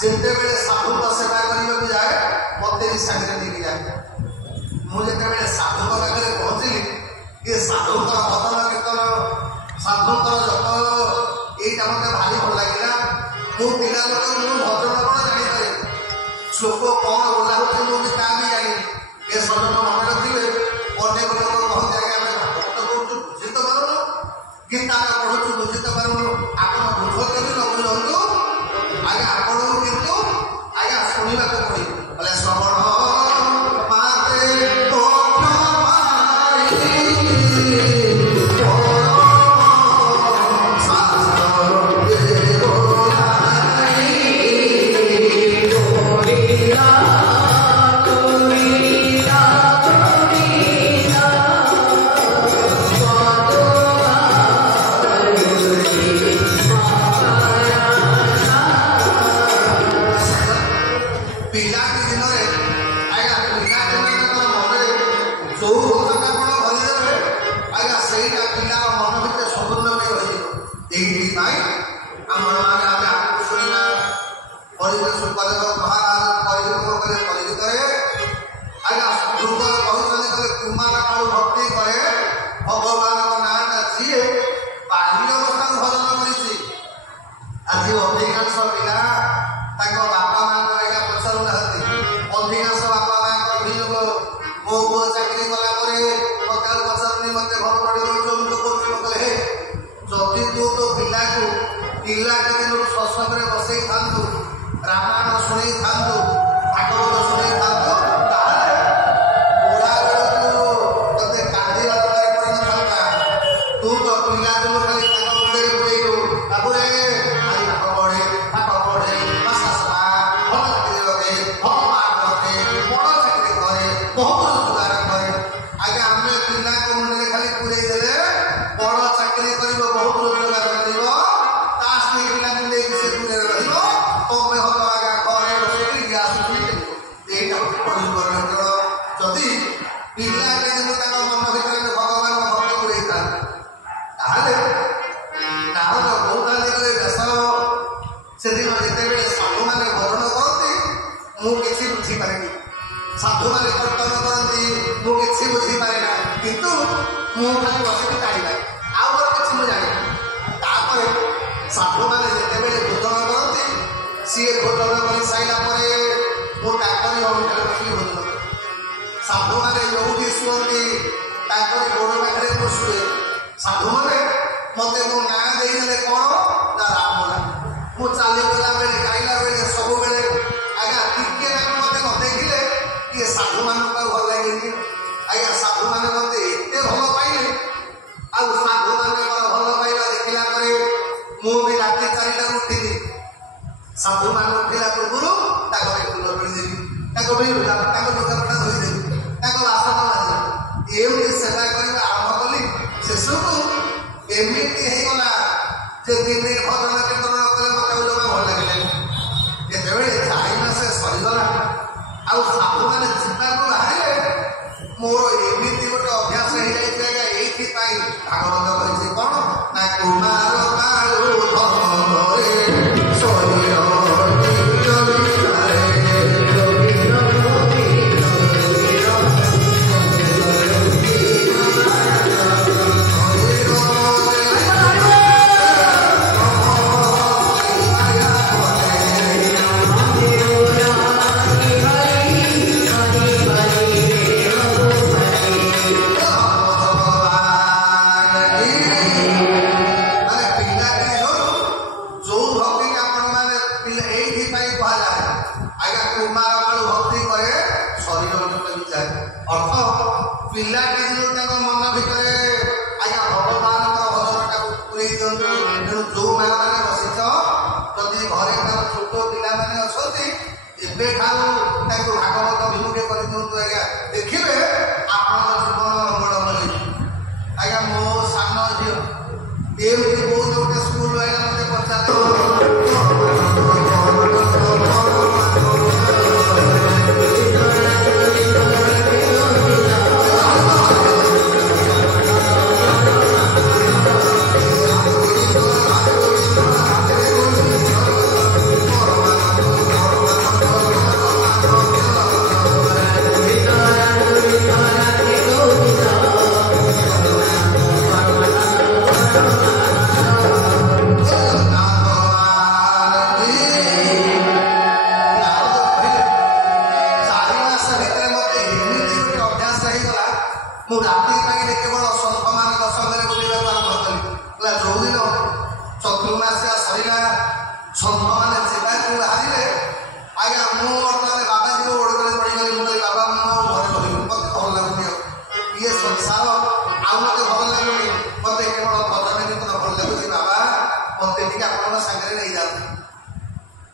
जिते बेले साधु को सेवा करने को जाए मत भी सागर लेके जाए मुझे बेले साधु पाखे पहुंचली ये साधु भजन कीर्तन साधु जप यहीटा मत भारी भल लगे मो पिला लोक भजन कौन जापर श्लोक कौन बोला मुझे ता भी जानी ये सजन मन रखिए अनेक लोग कहते आगे आम भक्त करूँ बुझी तो पारूँ गीता पढ़ुचु बुझी तो पारूँ आप बुझते भी न बुझु आगे आपको किंतु आगे शुणा पड़े श्रवण साधु मैंने कीर्तन करती मुझे किसी बुझी पारे ना किंतु मुझे बसिक टाइम आउ किसी मुझे जानी साधु मैंने जिते भोजन करती सी भोजन कर सारापर मुझे बसिक भोजन साधु मैंने जो शुअती गोड़ पाखे मुझे शुए साधु मैंने मत मो ना देदेले कौन ना राम ना मुझे चलीगला बेले गाइला बेले सब बेले आज्ञा टिके मत न देखिले ये साधु मान भल लगे आज्ञा साधु मान मत एत भल पाइले आउ साधु मान भल पाइबा देखला मुझे राति 4टा उठिली साधु मान उठिला पूर्व फूल मिलदेवी लुगापटा धोईदेवी आसन माजी एमती सेवा करने आरंभ कली शेष को एमती होगला जे दिन भजन कीर्तन कले मत जमा भल लगे जिते 4 मास सरीगला आउ साधु मैंने जीवाक बाहर मोर एमती गोटे अभ्यास हो जाए ये भागवत कौन ना कुमार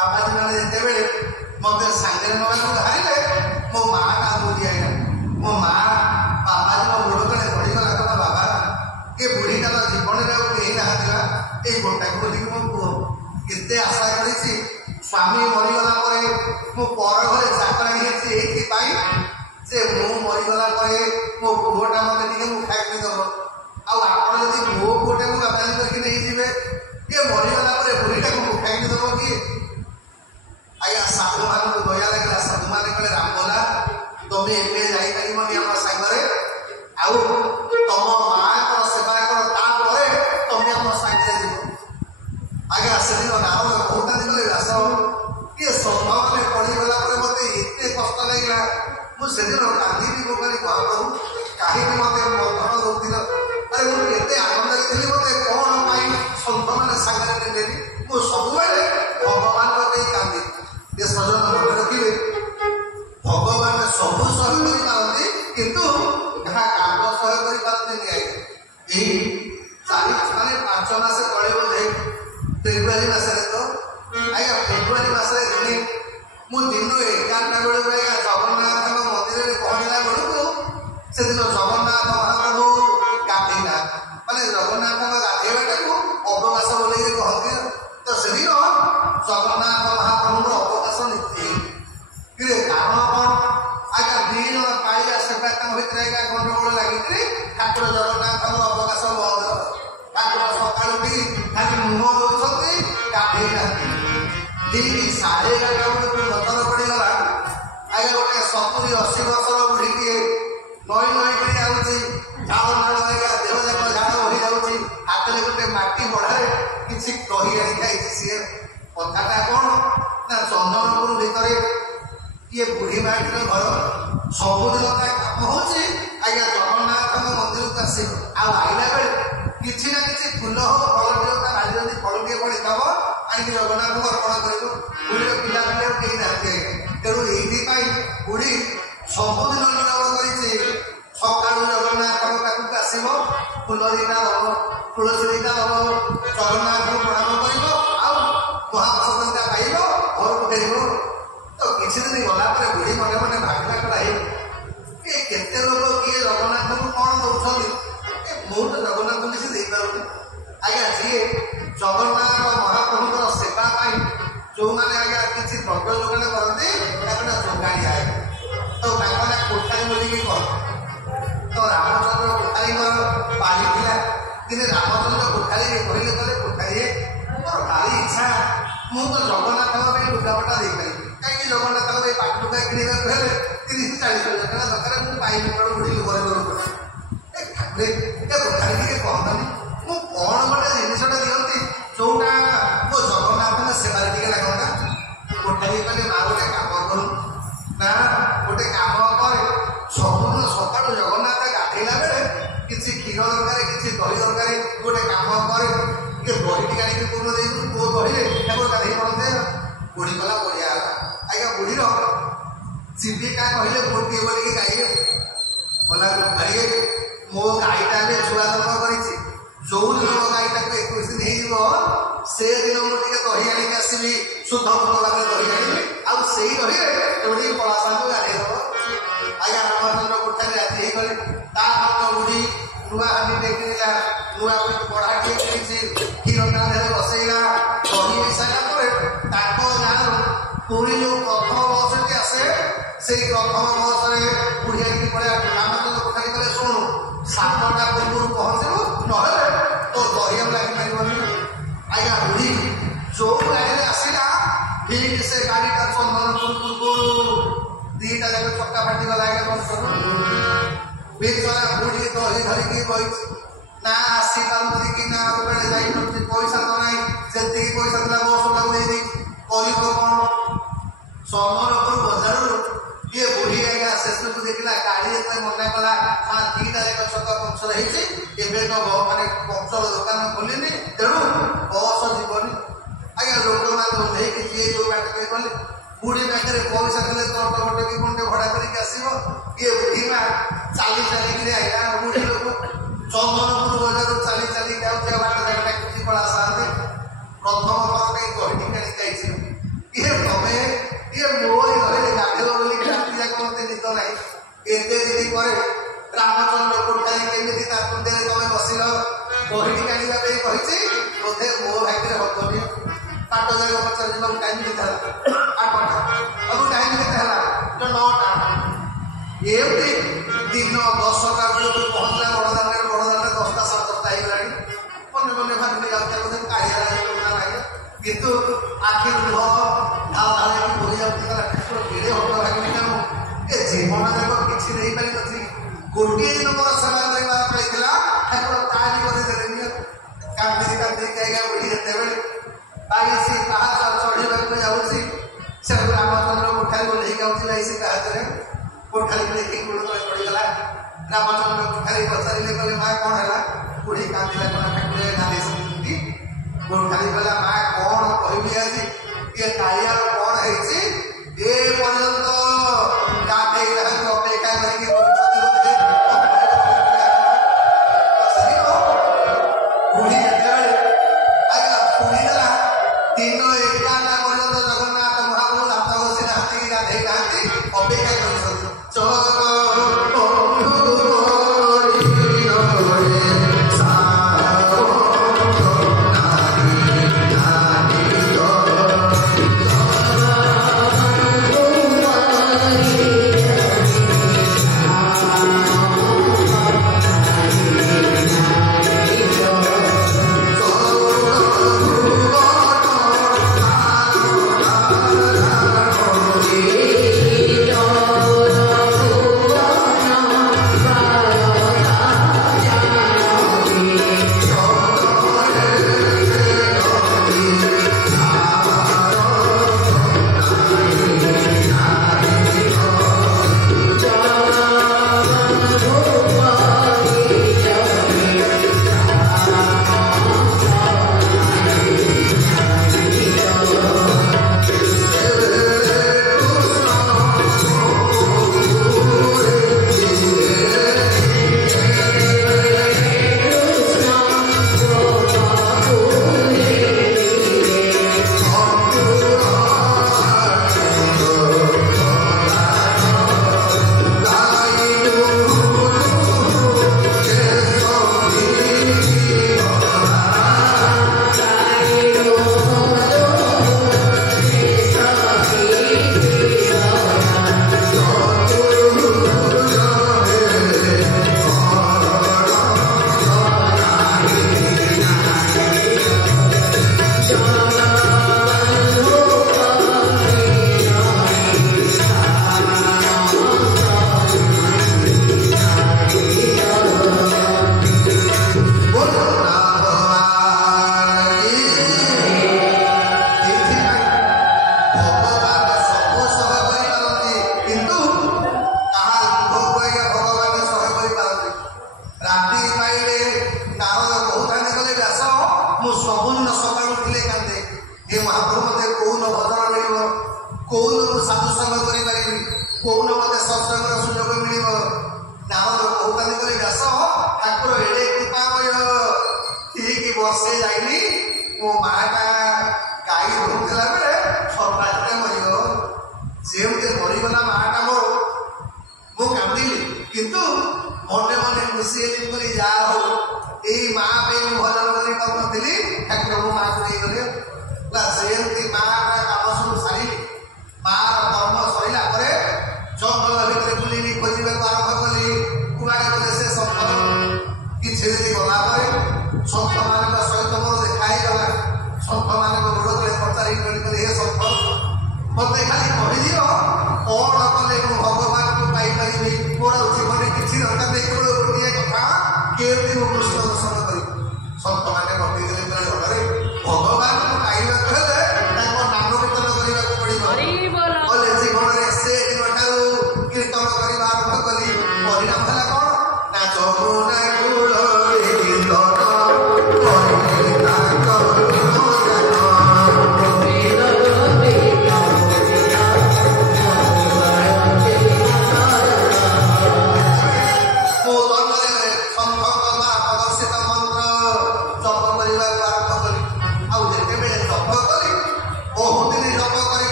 ବାବାଜୀ ମାନେ ଯେତେବେଳେ ମତେ ସାଙ୍ଗରେ ନେବାକୁ ବାହାରିଲେ ମୋ ମା କାନ୍ଦୁଛି ଆଜ୍ଞା। ମୋ ମା ବାବାଜୀ ମୋ ଗୋଡ଼ ତଳେ ପଡ଼ିଗଲା କହିଲା ବାବା ଏ ବୁଢ଼ୀଟାର ଜୀବନରେ ଆଉ କେହି ନାହାନ୍ତି ବା ଏଇ ଗୋଟାକୁ ବୋଲିକି ମୋ ପୁଅ କେତେ ଆଶା କରିଛି। ସ୍ୱାମୀ ମରିଗଲା ପରେ ମୁଁ ପର ଘରେ ଚାକରାଣୀ ହେଇଛି ଏଇଥିପାଇଁ ଯେ ମୁଁ ମରିଗଲା ପରେ ମୋ ପୁଅଟା ମତେ ଟିକେ ମୁଖାଗ୍ନି ଦବ। ଆଉ ଆପଣ ଯଦି ମୋ ପୁଅଟାକୁ ବାବାଜୀ କରିକି ନେଇଯିବେ ଇଏ ମରିଗଲା ପରେ ବୁଢ଼ୀଟାକୁ ମୁଖାଗ୍ନି ଦବ କିଏ? ଆଜ୍ଞା ସାଧୁମାନଙ୍କୁ ଦୟା ଲାଗିଲା। ସାଧୁମାନେ କହିଲେ ରାମବୋଲା ତମେ ଏବେ ଯାଇପାରିବନି ଆମ ସାଙ୍ଗରେ, ଆଉ ତମ ମାଙ୍କର ସେବା କର, ତାପରେ ତମେ ଆମ ସାଙ୍ଗରେ ଯିବ। ଆଜ୍ଞା ସେଦିନ ନାରଦ କହୁଥାନ୍ତି କହିଲେ ବ୍ୟାସ କିଏ ସଭାମାନେ ପଡ଼ିଗଲା ପରେ ମତେ ଏତେ କଷ୍ଟ ଲାଗିଲା ମୁଁ ସେଦିନ କାନ୍ଦିବି। ମୁଁ କହିଲି ମହାପ୍ରଭୁ କାହିଁକି ମତେ ବନ୍ଧନ ଦଉଥିଲ? ଆରେ ମୁଁ କେତେ ଆନନ୍ଦରେ ଥିଲି, ମତେ କଣ ପାଇଁ ସନ୍ଥମାନେ ସାଙ୍ଗରେ ନେଲେନି? ମୁଁ ସବୁବେଳେ ଭଗବାନଙ୍କ ପାଇଁ କାନ୍ଦି। ଏ ସଜନ ମନେ ରଖିବେ ଭଗବାନ ସବୁ ସହ୍ୟ କରିପାରନ୍ତି କିନ୍ତୁ ଯାହା କାମ ସହ୍ୟ କରିପାରନ୍ତିନି। ଏଇ 5 ମାସ ତଳେ ବୋଧେ ଫେବୃଆରୀ ମାସରେ ତ ଆଜ୍ଞା ଫେବୃଆରୀ ମାସରେ ଦିନେ ମୁଁ ଦିନ 11ଟା ବେଳକୁ ଆଜ୍ଞା ଜଗନ୍ନାଥଙ୍କ ମନ୍ଦିରରେ ପହଞ୍ଚିଲା ବେଳକୁ ସେଦିନ ଜଗନ୍ନାଥ ମହାପ୍ରଭୁ ଗାଧେଇଲା, ମାନେ ଜଗନ୍ନାଥଙ୍କ ଗାଧେଇବାଟାକୁ ଅବକାଶ ବୋଲିକି କହନ୍ତି। ତ ସେଦିନ ଜଗନ୍ନାଥ ମହାପ୍ରଭୁଙ୍କର ଅବକାଶ ନୀତି କାରଣ କଣ ଆଜ୍ଞା 2 ଜଣ ପାଳିଆ ସେବାୟତଙ୍କ ଭିତରେ ଆଜ୍ଞା ଗଣ୍ଡଗୋଳ ଲାଗିକିରି ଠାକୁର ଜଗନ୍ନାଥଙ୍କ ଅବକାଶ ବନ୍ଦ। ଠାକୁର ସକାଳୁ ଉଠି ଖାଲି ମୁହଁ ଦଉଛନ୍ତି ଗାଧେଇ ନାହାନ୍ତି। ଠିକ 11:30 ବେଳକୁ ନଜର ପଡ଼ିଗଲା ଆଜ୍ଞା ଗୋଟେ 70-80 ବର୍ଷର ବୁଢ଼ୀଟିଏ ନଈ କରି ଯାଉଛି, ଝାଳ ନାଳ ଆଜ୍ଞା ଦେହ ଯାକ ଝାଳ ବହି ଯାଉଛି, ହାତରେ ଗୋଟେ ମାଟି ବଢ଼ାରେ କିଛି କହି ଆଣି ଖାଇଛି। ସିଏ କଥାଟା କଣ ନା ଚନ୍ଦନପୁର ଭିତରେ ଇଏ ବୁଢ଼ୀ ମାଟିର ଘର, ସବୁଦିନ ତା କାମ ହଉଛି ଆଜ୍ଞା ଜଗନ୍ନାଥଙ୍କ ମନ୍ଦିରକୁ ଆସିବ, ଆଉ ଆଇଲା ବେଳେ କିଛି ନା କିଛି ଫୁଲ ହଉ ଫଳ ଟିକେ ତା ବାଡ଼ି ଯଦି ଫଳ ଟିକେ ପଡ଼ିଥିବ ଆଣିକି ଜଗନ୍ନାଥଙ୍କୁ ଅର୍ପଣ କରିବ। ବୁଢ଼ୀର ପିଲାପିଲା କେହି ନାହାନ୍ତି ଆଜ୍ଞା। ତେଣୁ ଏଇଥିପାଇଁ ବୁଢ଼ୀ ସବୁଦିନ ନିୟମ କରିଛି ସକାଳୁ ଜଗନ୍ନାଥଙ୍କ ପାଖକୁ ଆସିବ, ଫୁଲ ଦିଟା ଦବ, ତୁଳସୀ ଦିଟା ଦବ, ଜଗନ୍ନାଥଙ୍କୁ ପ୍ରଣାମ କରିବ, ଆଉ ମହାପ୍ରସାଦଟା ପାଇବ, ଘରକୁ ଫେରିବ। ତ କିଛି ଦିନ ଗଲା ପରେ ବୁଢ଼ୀ ମନେ ମନେ ଭାବିଲା କଲା କେତେ ଲୋକ କିଏ ଜଗନ୍ନାଥଙ୍କୁ କଣ ଦଉଛନ୍ତି, ମୁଁ ତ ଜଗନ୍ନାଥଙ୍କୁ କିଛି ଦେଇପାରୁନି। ଆଜ୍ଞା ଯିଏ ଜଗନ୍ନାଥ ମହାପ୍ରଭୁଙ୍କର ସେବା ପାଇଁ ଯୋଉମାନେ ଆଜ୍ଞା କିଛି ଦ୍ରବ୍ୟ ଯୋଗାଣ କରନ୍ତି ତାଙ୍କ ନା ଯୋଗାଣିଆ। ତ ତାଙ୍କ ନା କୋଠାରୀ ବୋଲିକି କହନ୍ତି। ତ ରାମଚନ୍ଦ୍ର କୋଠାରୀଙ୍କର ବାଡ଼ି ଥିଲା। ଦିନେ ରାମଚନ୍ଦ୍ର କୋଠାରୀ କହିଲେ କଲେ କୋଠାରୀ ମୋର ଭାରି ଇଚ୍ଛା ମୁଁ ତ ଜଗନ୍ନାଥଙ୍କ ପାଇଁ ଲୁଗାପଟା ଦେଇପାରିବି, କାହିଁକି ଜଗନ୍ନାଥଙ୍କ ପାଇଁ ପାଟ ଲୁଗା କିଣିବାକୁ ହେଲେ 30-40 ହଜାର ଟଙ୍କା ଦରକାର, ମୁଁ ପାଇବି କଣ ବୁଢ଼ୀ ଘରେ ଘରକୁ। ଠାକୁରେ କୋଠାରୀ ଟିକେ କହନ୍ତନି ମୁଁ କଣ ଗୋଟେ ଜିନିଷଟା ଦିଅନ୍ତି ଯୋଉଟା ମୋ ଜଗନ୍ନାଥଙ୍କ ସେବାରେ ଟିକେ ଲାଗନ୍ତା। କୋଠାରୀ କହିଲେ ମା ଗୋଟେ କାମ କରୁ ନା, ଗୋଟେ କାମ କରେ, ସବୁଦିନ ସକାଳୁ ଜଗନ୍ନାଥ ଗାଧେଇଲା ବେଳେ କିଛି କ୍ଷୀର ଦରକାର, କିଛି ଦହି ଦରକାର, ଗୋଟେ କାମ କରେ ଟିକେ ଦହି ଟିକେ ଆଣିକି ପୂର୍ଣ୍ଣ ଦେଇଛୁ, ପୁଅ ଦହିରେ ତାକୁ ଗାଧେଇ ପଡ଼ନ୍ତେ। ବୁଢ଼ୀ କଲା ବଢ଼ିଆ ହେଲା। ଆଜ୍ଞା ବୁଢ଼ୀର ଜୀବିକା କହିଲେ ଗୋଟିଏ ବୋଲିକି ଗାଈ ଗଲା ଗାଈ ମୋ ଗାଈଟା ଏବେ ଛୁଆ ଜନ୍ମ କରିଛି, ଯୋଉ ଦିନ ମୋ ଗାଈଟାକୁ 21 ଦିନ ହେଇଯିବ ସେଦିନ ମୁଁ ଟିକେ ଦହି ଆଣିକି ଆସିବି, ଶୁଦ୍ଧ ଭଲ ଭାବରେ ଦହି ଆଣିବି, ଆଉ ସେଇ ଦହିରେ ଏମିତି ପଳାସାଙ୍କୁ ଗାଧେଇ ଦବ। ଆଜ୍ଞା ରାମଚନ୍ଦ୍ର କୋଠାରୀ ରାଜି ହେଇଗଲେ। ତା ମଧ୍ୟ ବୁଢ଼ୀ ନୂଆ ହାଣ୍ଡିଟେ କିଣିଲା, ନୂଆ କଢ଼ାଟିଏ କିଣିଛି, କ୍ଷୀର ତା ଦେହରେ ବସେଇଲା, ଦହି ହେଇସାରିଲା ପରେ ତାଙ୍କ ଗାଁରୁ ପୁରୀ ଯୋଉ ପ୍ରଥମ ବସଟି ଆସେ ସେଇ ପ୍ରଥମ ବସରେ ବୁଢ଼ୀ ଆଣିକି ପଳେଇ ରାମଚନ୍ଦ୍ର କୋଠାରୀ କଲେ ଶୁଣୁ 7ଟା ପୂର୍ବରୁ ପହଞ୍ଚିବୁ, ନହେଲେ ତୋ ଦହି ଆଉ ଲାଗିପାରିବନି। ଆଜ୍ଞା ବୁଢ଼ୀ ଯୋଉ ଗାଡ଼ିରେ ଆସିଲା ଠିକ ସେ ଗାଡ଼ିଟା ଚନ୍ଦନପୁର ପୂର୍ବରୁ 2ଟା ଯାକ ଚକା ଫାଟିଗଲା। ଆଜ୍ଞା ବିଚରା ବୁଢ଼ୀ ଦହି ଧରିକି ବଇଛି, ନା ଆସିପାରୁଛି କି ନା ଆଉ ବେଳେ ଯାଇପାରୁଛି, ପଇସା ତ ନାହିଁ, ଯେତିକି ପଇସା ଥିଲା ବସଟାକୁ ଦେଇଦେଇଛି, କରିବ କଣ? ଚନ୍ଦନପୁର ବଜାରରୁ ଇଏ ବୁଢ଼ୀ ଆଜ୍ଞା ଶେଷକୁ ଦେଖିଲା ଗାଡ଼ି ଯେତେବେଳେ ମନା କଲା ମା 2ଟା ଯାକ ଚକା ପଙ୍କଚର ହେଇଛି, ଏବେ ତ ମାନେ ପଙ୍କଚର ଦୋକାନ ଖୋଲିନି, ତେଣୁ ବସ ଯିବନି। ଆଜ୍ଞା ଲୋକମାନେ ଓହ୍ଲେଇକି ଯିଏ ଯୋଉ ବାଟରେ ଗଲେ ବୁଢ଼ୀ ପାଖରେ ପଇସା ଥିଲେ ତ ଗୋଟେ କି ଘଣ୍ଟେ ଭଡ଼ା କରିକି ଆସିବ। ଇଏ ବୁଢ଼ୀ ମା ଚାଲି ଚାଲିକିରି ଆଜ୍ଞା ବୁଢ଼ୀ ଲୋକ ଚନ୍ଦନପୁର ବଜାରରୁ ଚାଲି ଚାଲି ଯାଉଥିବା ବାଟ ଯାକ କିଛି ପଳା ସାରନ୍ତି। ପ୍ରଥମ ଥର ପାଇଁ ଦହି ଟିକେ ଆଣିକି ଯାଇଛି। କହିବ ପଚାର ଯିବାକୁ ଟାଇମ୍ କେତେ ହେଲା 8ଟା ସବୁ ଟାଇମ୍ କେତେ ହେଲା 9ଟା ଏମିତି ଦିନ 10ଟା ବେଳକୁ ପହଞ୍ଚିଲା ବଡ଼ଦାଣ୍ଡରେ 10ଟା 10:30 ହେଇଗଲାଣି ମନେ ମନେ ଭାବିଲେ ଯାଉଛି ବୋଧେ କାଳିଆ ଲାଗେ କିନ୍ତୁ ଆଖି ଲୁହ ଢାଳ ଢାଳ ହେଇକି ବୋହି ଯାଉଛି ତାର ଠାକୁର କେଡ଼େ ହଟ ଭାଗିନି କାରଣ ଏ ଜୀବନ ଯାକ କିଛି ନେଇପାରିନଥିଲି ଗୋଟିଏ ଦିନ ମୋର ସେବା କରିବାର ପାଇଥିଲା ଠାକୁର ତା ଜୀବନରେ ଦେଲେନି କାନ୍ଦିରି କାହିଁକା ବୁଢ଼ୀ ଯେତେବେଳେ 22 ପାହାଚ ଚଢ଼ିବାକୁ ଯାଉଛି ସେଠୁ ରାମଚନ୍ଦ୍ର କୋଠାରୀ ଓହ୍ଲେଇ ଯାଉଥିଲା ସେ ପାହାଚରେ କୋଠାରୀକୁ ଦେଖି ଗୋଡ଼ ତଳେ ପଡ଼ିଗଲା ରାମଚନ୍ଦ୍ର କୋଠାରୀ ପଚାରିଲେ କହିଲେ ମା କ'ଣ ହେଲା ବୁଢ଼ୀ କାନ୍ଦିଲା କ'ଣ ଠାକୁର କାନ୍ଦିଛନ୍ତି କୋଠାରୀ କହିଲା ମା କ'ଣ କହିବି ଆଜି ଇଏ କାଳିଆର କ'ଣ ହେଇଛି ଏ ପର୍ଯ୍ୟନ୍ତ ଗାଧେଇ ନାହାନ୍ତି ଅପେକ୍ଷା କରିକି ବୁଢ଼ୀ ଯେତେବେଳେ ଆଜ୍ଞା ଶୁଣିଦେଲା ଦିନ 11ଟା ପର୍ଯ୍ୟନ୍ତ ଜଗନ୍ନାଥ ମହାପ୍ରଭୁ ଦାନ୍ତ ଘଷି ନାହାନ୍ତି କି ଗାଧେଇ ନାହାନ୍ତି ଅପେକ୍ଷା କରିଛନ୍ତି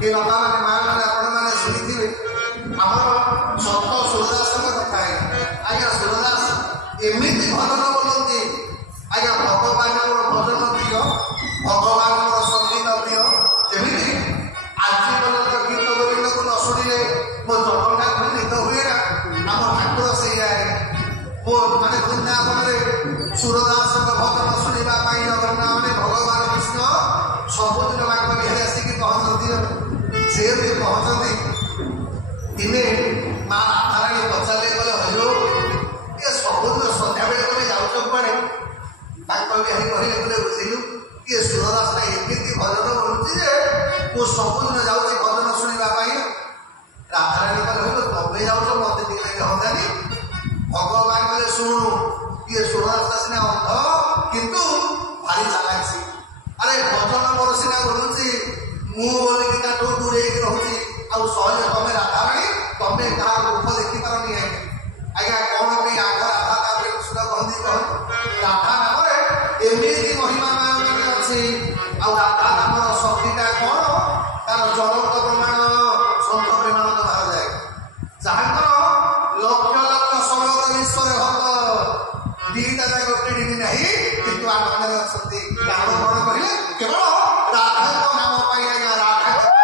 ଏ ବାପା ମାନେ ମା ମାନେ ଆପଣ ମାନେ ଶୁଣିଥିବେ ଆମର ସତ ସୁରଦାସଙ୍କ କଥା। ଆଜ୍ଞା ସୁରଦାସ ଏମିତି ଭଜନ ବୋଲନ୍ତି, ଆଜ୍ଞା ଭଗବାନଙ୍କର ଭଜନ ପ୍ରିୟ, ଭଗବାନଙ୍କର ସଙ୍ଗୀତ ପ୍ରିୟ। ଯେମିତି ଆଜି ପର୍ଯ୍ୟନ୍ତ ଗୀତ ଗୋବିନ୍ଦକୁ ନ ଶୁଣିଲେ ମୋ ଜଗନ୍ନାଥ ପୁଣି ନିଦ ହୁଏ ନା। ଆମ ଠାକୁର ସେଇଆ ମୋ ମାନେ ବୃନ୍ଦାବନରେ ସୁରଦାସଙ୍କ ଭଜନ ଶୁଣିବା ପାଇଁ ମାନେ ଭଗବାନ କୃଷ୍ଣ ସବୁଦିନ ବାଙ୍କ ବିହାରୀ ଆସିକି ପହଞ୍ଚନ୍ତି। ସେ ବି ପହଞ୍ଚନ୍ତି। ଦିନେ ମା ରାଧାରାଣୀ ପଚାରିଲେ, କହିଲେ ହଇଲୋ ଏ ସବୁଦିନ ସନ୍ଧ୍ୟାବେଳେ କଲେ ଯାଉଛ କୁଆଡ଼େ? ତାଙ୍କ ବିହାରୀ କହିଲେ, କହିଲେ ବୁଝିଲୁ କିଏ ସୁରଦାସଟା ଏମିତି ଭଜନ ବୋଲୁଛି ଯେ ମୁଁ ସବୁଦିନ ଯାଉଛି ଭଜନ ଶୁଣିବା ପାଇଁ। ରାଧାରାଣୀ କହିଲେ ତମେ ଯାଉଛ ମତେ ଟିକେ ହନ୍ତାନି। ଭଗବାନ କହିଲେ ଶୁଣୁ କିଏ ସୁରଦାସଟା ସିନା ଅନ୍ଧ କିନ୍ତୁ ଭାରି ଚାଲାଛି। ଆରେ ଭଜନ ମୋର ସିନା ବୋଲୁଛି ମୁଁ ବୋଲିକି ତାଠୁ ଦୂରେଇକି ରହୁଛି। ଆଉ ସହଜ ତମେ ରାଧାରାଣୀ ତମେ କାହାର ଦୁଃଖ ଦେଖିପାରନି। ଆଜ୍ଞା କଣ ପାଇଁ ଆଗ ରାଧା ତାପରେ କୃଷ୍ଣ କହନ୍ତି ରାଧା ନାମରେ ଏମିତି ମହିମା ମାନେ ଅଛି। ଆଉ ରାଧା ନାମର ଶକ୍ତିଟା କଣ ତାର ଜ୍ୱଳନ୍ତ ପ୍ରମାଣ ସନ୍ଥ ପ୍ରେମାନନ୍ଦ ବାହାରାଯାଏ। ଯାହାଙ୍କର ଲକ୍ଷ ଲକ୍ଷ ସମଗ୍ର ବିଶ୍ୱରେ ଭକ୍ତ ଦିଟା ଯାକ ପିଢ଼ି ନାହିଁ କିନ୍ତୁ ଆନନ୍ଦରେ ଅଛନ୍ତି। କାରଣ କଣ କହିଲେ କେବଳ ରାଧାଙ୍କ ନାମ ପାଇଁ। ଆଜ୍ଞା ରାଧା ପ୍ରେମ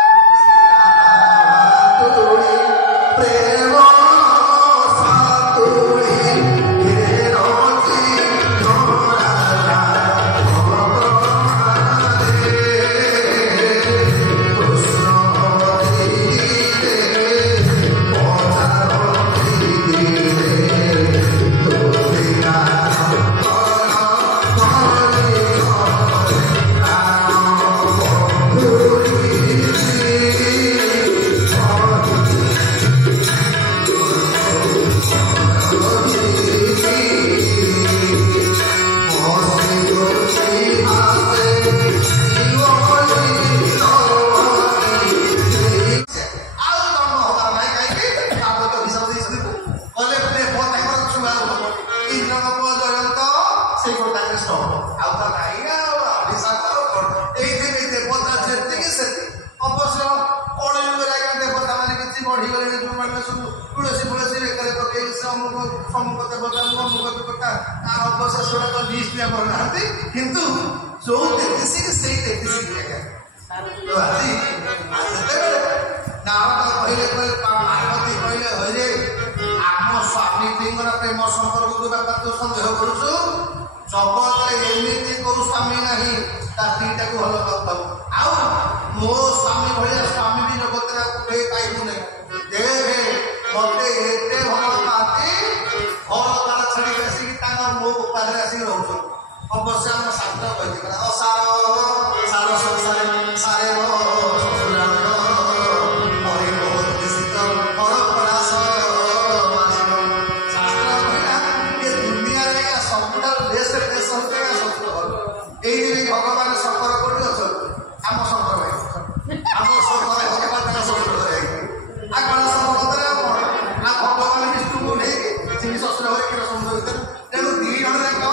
କିନ୍ତୁ ଯୋଉ ତେତିଶ ସେଇ ତେତିଶ ପାର୍ବତୀ କହିଲେ ହଇରେ ଆମ ସ୍ୱାମୀ ସ୍ତ୍ରୀଙ୍କର ପ୍ରେମ ସମ୍ପର୍କକୁ ବାପା ତୁ ସନ୍ଦେହ କରୁଛୁ। ଜଗତରେ ଏମିତି କୋଉ ସ୍ୱାମୀ ନାହିଁ ତା ସ୍ତ୍ରୀଟାକୁ ଭଲ ପାଉଥାଉ। ଆଉ ମୋ ସ୍ୱାମୀ ଭଳିଆ ସ୍ୱାମୀ ବି ଜଗତରେ ପାଇବୁ ନାହିଁ। ଦେଖେ ମତେ ଏତେ ଭଲ ପାଆନ୍ତି ଘର ତାର ଛାଡ଼ିକି ଆସିକି ତାଙ୍କ ମୋ ଉପାଧରେ ଆସିକି ରହୁଛନ୍ତି। ଅବଶ୍ୟ ଆମ ଶାସ୍ତ୍ର କହିଛି ସାର ସାର ସଂସାରେ ସାରେ ଏଇଥିରେ ଭଗବାନ ଶଙ୍କର କୋଉଠି ଅଛନ୍ତି? ଆମ ଶଙ୍କର ଭାଇ ଆମ ଶଙ୍କର ଭଗବାନ ତାଙ୍କ ଶ୍ୱଶୁର ଆଗଣ ସମ୍ପଦରେ ଭଗବାନ ବିଷ୍ଣୁଙ୍କୁ ନେଇକି ତିନି ଶ୍ୱଶୁର ଘରେ କ୍ଷୀର ସମୁଦ୍ର ଭିତରେ। ତେଣୁ ଦି ଜଣ ଯାକ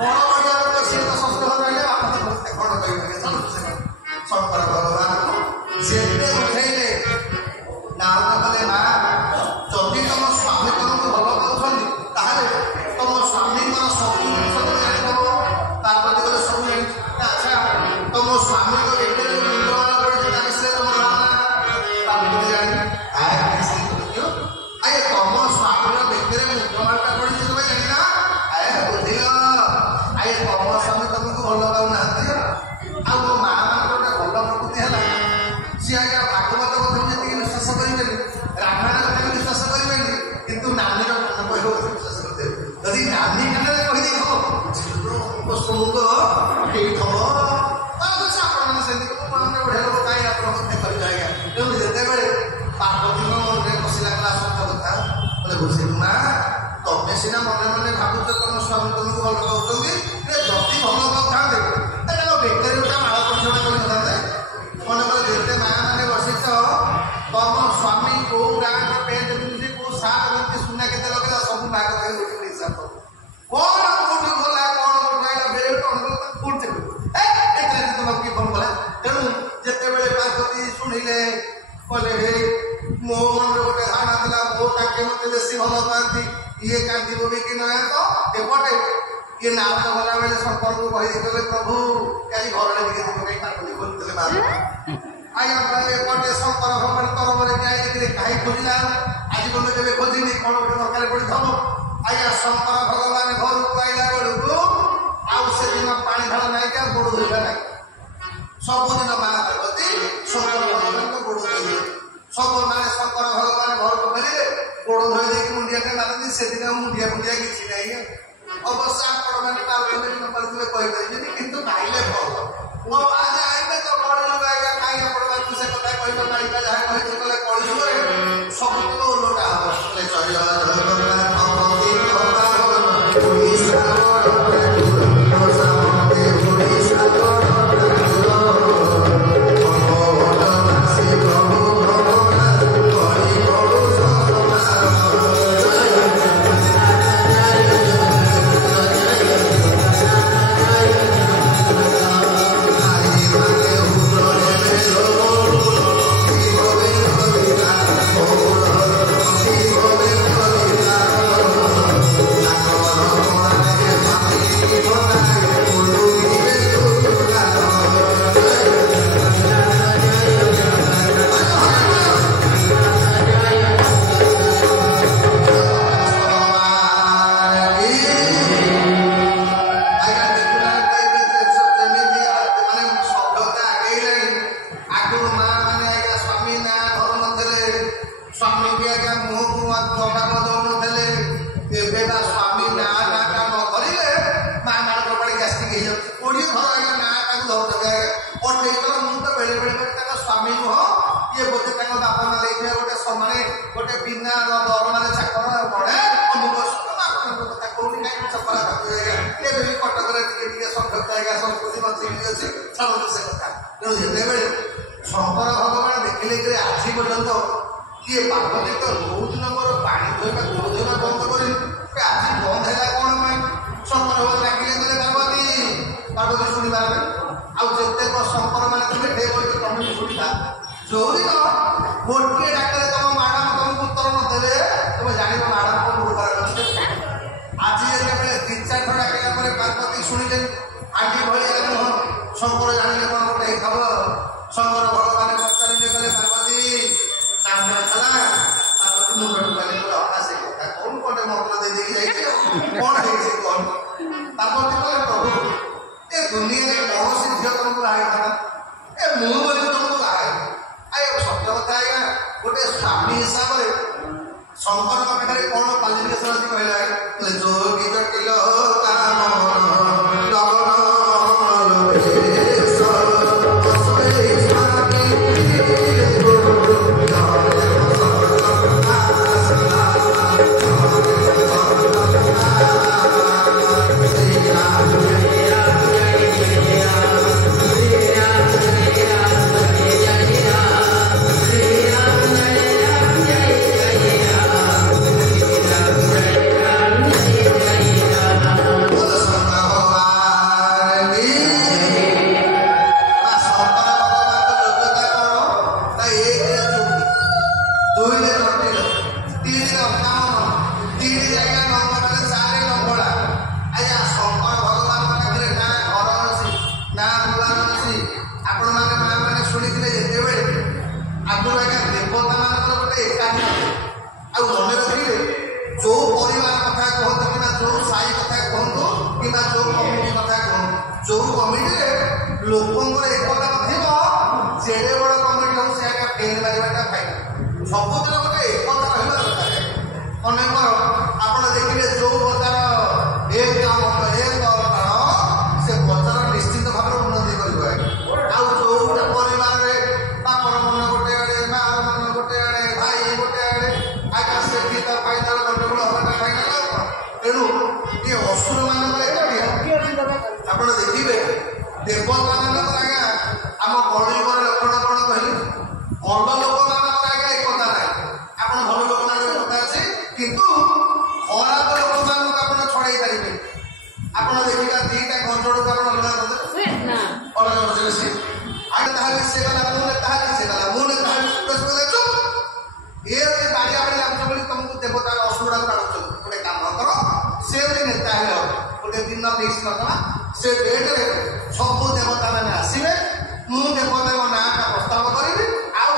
ବଡ଼ ବଡ଼ିଆ ଲୋକ ସିଏ ତ ଶ୍ୱଶୁର ଘର ରହିଲେ ଆପଣ କଣ କହିବେ ଶଙ୍କର ଭଗବାନଙ୍କୁ ସେ ଏତେ ବୁଝେଇଲେ। ନାରଦ କଲେ ମା ଯଦି ତମ ସ୍ୱାମୀ ତମକୁ ଭଲ ପାଉଛନ୍ତି ତାହେଲେ ତମ ସ୍ୱାମୀଙ୍କର ସବୁ ଜିନିଷ ତମେ ଜାଣିଥିବ। ପାର୍ବତୀ କଲେ ସବୁ ଜାଣିଛୁ। ଆଚ୍ଛା ତମ ସ୍ୱାମୀଙ୍କ ଭିତରେ ମୁଣ୍ଡମାଳ ପଡ଼ିଛି ତା ବିଷୟରେ ତମର ପାର୍ବତୀ ଜାଣି ଆଏ ତମ ସ୍ୱାମୀର ଭିତରେ ମୁଣ୍ଡମାଳଟା ପଡ଼ିଛି ତମେ ଜାଣିନା? ଆଏ ବୁଝିଲ ଆଏ ତମ ସ୍ୱାମୀ ତମକୁ ଭଲ ପାଉନାହାନ୍ତି। ଆଉ ମୋ ମା ମାନଙ୍କର ଗୋଟେ ଭଲ ପ୍ରକୃତି ହେଲା ସିଏ ଆଜ୍ଞା ଭାଗବତ କଥା ଯେତିକି ବିଶ୍ୱାସ କରିବେନି ରାମାୟଣ କଥା ବି ବିଶ୍ୱାସ କରିବେନି କିନ୍ତୁ ନାନୀର ମନ କହିବ ବିଶ୍ୱାସ କରିଦେବେ। ଯଦି ନାନୀ କାନରେ କହିଦେଇଥିବ ଶୁଣୁକ ହେଇଥିବ ଆପଣମାନେ ସେମିତି ଆମେ ବଢ଼ିଆ ଲୋକ କାହିଁ ଆପଣ କଥା କରିବେ ଆଜ୍ଞା। ତେଣୁ ଯେତେବେଳେ ପାର୍ବତୀଙ୍କ ମନରେ ପଶିଲା ଗଲା ସତ କଥା ବୋଲେ ବୁଝିଲୁ ମା ତମେ ସିନା ମନେ ମନେ ଭାବୁଛ ତମ ସ୍ୱାମୀ ତମକୁ ଭଲ ପାଉଛନ୍ତି। ଯଦି ଭଲ ପାଉଥାନ୍ତେ ତାହେଲେ ବେକାରୀ ଗୋଟେ ମାଳ ପଠେଇଟା କରିଥାନ୍ତେ। ମନେକର ଯେତେ ମା ମାନେ ବସିଛ ତମ ସ୍ୱାମୀ କୋଉ ବ୍ରାଣ୍ଡର ପେଣ୍ଟ ପିନ୍ଧୁଛି କୋଉ ସାର୍ଟ ପିନ୍ଧୁଛି ସୁନା କେତେ ଲଗେଇଲା ସବୁ ମା କଥା ଗୋଟେ ହିସାବ କଣ କୋଉଠି ଗଲା କଣ କୋଉଠି ବେଳ କଣ କୋଉଠି ଏଥିରେ ତମକୁ କିଏ ଫୋନ କଲା। ତେଣୁ ଯେତେବେଳେ ପାର୍ବତୀ ଶୁଣିଲେ माटी मत बेसी भल पाती ये कांदी बोबी कि नया तो एपटे ये नारद गला बेले संपर्क को कहि देले प्रभु काई घरले दिके दिके कई पार्वती खोलते मार आया एपटे संपर्क भगवान तरबरे काई दिके काई खोजिला आज बोले जेबे खोजिनी कोन के दरकार पड़ी थबो आया संपर्क भगवान घर पाइला बेलको आउ से दिन पानी ढाल नाही का गोड़ धोइला नाही सब दिन मा पार्वती संपर्क भगवान को गोड़ धोइले सब माने संपर्क भगवान घर को फेरिले गोड़ धोइ दे कि मुंडिया के मारती से दिन मुंडिया मुंडिया किछि नाही अवश्य आपण माने पार्वती नंबर दुए कहि परिबे किंतु खाइले भल वो आज आइबे तो बड़ लोग आइगा खाइ आपण माने से कथा कहिबा माइका जहा कहि देले कळि जुरे सब तो लोटा ले चली जगन्नाथ भगवती से गोटे नेता हेले गोटे दिन फिक्स करदे से डेट्रे सबू देवता मैंने आसवे मु देवता नाटा प्रस्ताव करी आउ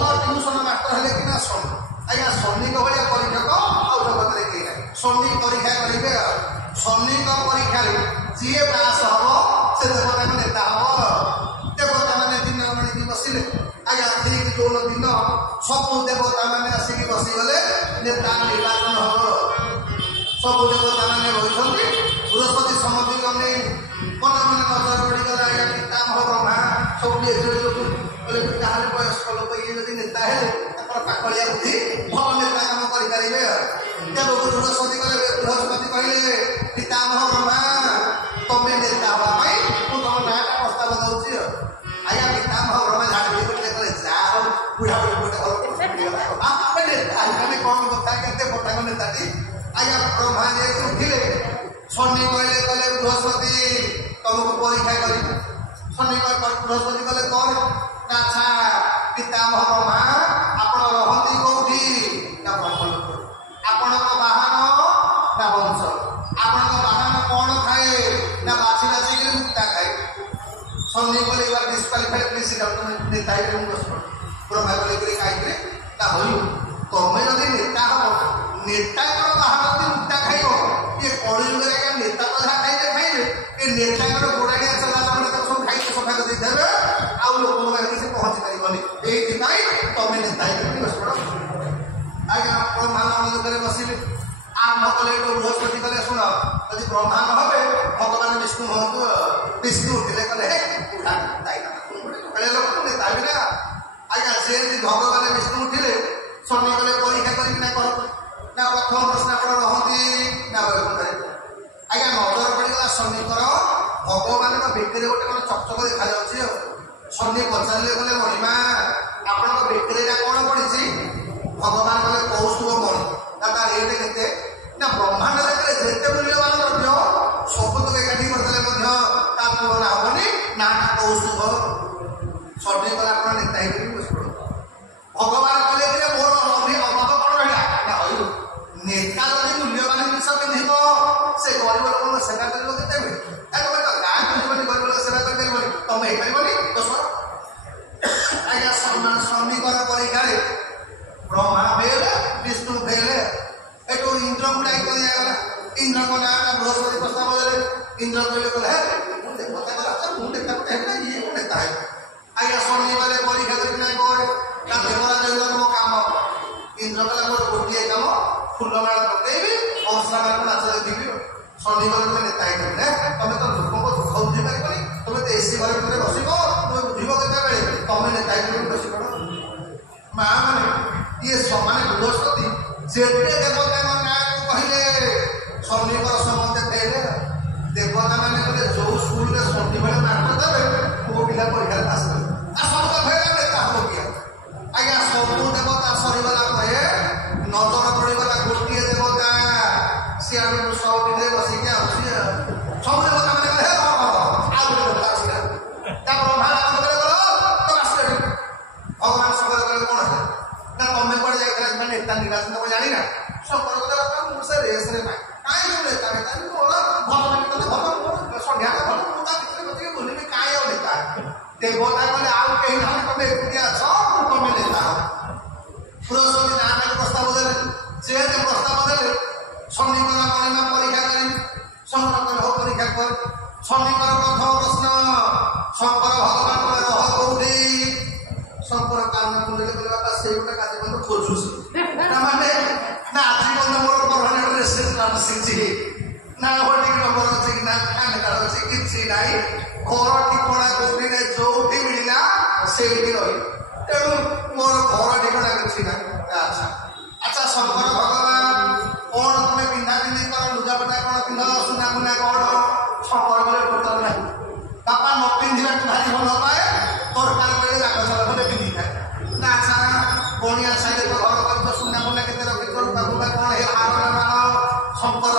भल ट्यूशन मास्टर हेले कि ना शनि आज्ञा शनि भाया परीक्षक आउ जगत कहीं ना शनि परीक्षा करेंगे शनि परीक्षा जी पास हम से देवता नेता हम देवता मैंने दिन आनिक बसिले आज्ञा ठीक जो दिन सबू देवता मैंने आसिक बसीगले नेता निर्वाचन हम सब देवता मैंने रही बृहस्पति समति गले मन मन नजर पड़गला आज्ञा पितामह ब्रह्मा सब बोले ताहले वयस्क लोक ये जदि नेता है पाकलिया बुद्धि भल नेता काम करें बृहस्पति गले बृहस्पति कहले पितामह ब्रह्मा तुम्हें नेता हवा तुम नाटा प्रस्ताव दूसरी आज्ञा पितामह ब्रह्मा झाड़ी कहले जा बुढ़ा बुढ़ी गोटे भल कौन कथा के पटाक नेताटी आज्ञा ब्रह्मा जे उठिले शनि कहले कहले बृहस्पति तुमको परीक्षा कर शनि बृहस्पति कहले कौन ना अच्छा पितामह ब्रह्मा आपण रहती कौटी ना ब्रह्मलोक आपण बाहन ना वंश आपण बाहन कौन खाए ना बाछी बाछी मुक्ता खाए शनि कहले you are disqualified please sit down नेता ब्रह्मा कहले कहीं ना हो तुम्हें जब नेता हम नेता बाहर जब मुक्ता खाइब ये कलियुग नेता तो जहाँ खाइबे खाइबे ये नेता गोड़ाड़िया चला सब खाई सफा कर देते आउ लोक से पहुंची पारबनी ये तुम्हें नेता आज्ञा ब्रह्मांड दुखे बसिले आरंभ कले बृहस्पति कले शुण यदि ब्रह्मा न हे भगवान विष्णु हूँ विष्णु उठिले कले लोक नेता भी ना आज्ञा से भगवान विष्णु उठिले शनि कले परीक्षा करना कह ना प्रथम प्रश्न आप रहती ना आज्ञा नजर पड़गला शनिकर भगवान बेकरी गोटे कौन चकचक देखा जाऊँगी शनि पचारे बोले महिमा आपण बेकरी कौन पड़ी भगवान कहे कौस्तुभ मणि ना तार रेट के ना ब्रह्मांड जिते मूल्यवान द्रव्य सबुत एकाठी करदे तुलना हेनी ना कौस्तुभ शनि कले आप नेता भगवान कहे मोर अभाव कौन रहा ना नेता जब मूल्यवान जिन पिंध से गरीब लोक सेवा कर देवे गाँ बुझे गरीब लोक सेवा कर तुम हो दोष आज्ञा शनिकर परीक्षा ब्रह्मा फेल विष्णु फेल एटू इंद्र को डाक दिगला इंद्र को ना बृहस्पति प्रस्ताव देते इंद्र कहले ये नेता है आज्ञा शनि वाले परीक्षा करना देवराज तुम काम इंद्र कहला मोर गोटे कम फुलमाला पकड़ेबी अंशमाला नाच देखी शनि घर तुम नेता तुम तो लोक दुख बुझी पार तुम तो एसी घर भितर बस तुम बुझब के तुम नेता बस पड़ माँ मैंने ये समान बृहस्पति जेते देवता ना कहले शनिकर समस्ते फेले देवता मैंने कहले जो स्कूल में शनि बेले मार्क देवे वो पिला परीक्षा पास कर सब फेल नेता हम किया आज्ञा सबू देवता सरीगला नजर पड़गला गोटे देवता सी सब पिले बसिक सब देवता मैंने ब्रह्मा भगवान शंकर कहे कौन है ना तुम्हें पड़ जाए नेता निर्वाचन तुम जानी ना शंकर कहते मुझे रेस रे ना कहीं नेता नेता संध्या भल मुझे बुझे कहीं नेता देवता कहले आउ कहीं ना तुम एकुटिया तुम्हें नेता बृहस्पति नाना प्रस्ताव देले जे प्रस्ताव देले शनिकर महिमा परीक्षा करी शंकर कहे हो परीक्षा कर शनिकर प्रथम प्रश्न शंकर भगवान रह कौटी शंकर कान मुंडे बोले बाबा से गोटे काज बंद खोजुसी ना माने ना आज बंद मोर करने रेस्टोरेंट नाम सिंची ना होटी नंबर अछि कि ना खान काल अछि किछि नाही घर ठिकाना कोठी नै जोठी मिलिला सेठी रही तेणु मोर घर ठिकाना किछि ना अच्छा अच्छा शंकर भगवान कौन तुम्हें पिंधा पिंधि कर लुगापटा कौन पिंध सुना मुना कौन शंकर बोले पुत्र नहीं बापा न पिंधिबा भारी भल पाए तरकार करे रागशाला बोले पिंधि खाए ना अच्छा कोणिया साइड तो घर कर सुना मुना केते रखि कर बाबूला कौन हे हार माल शंकर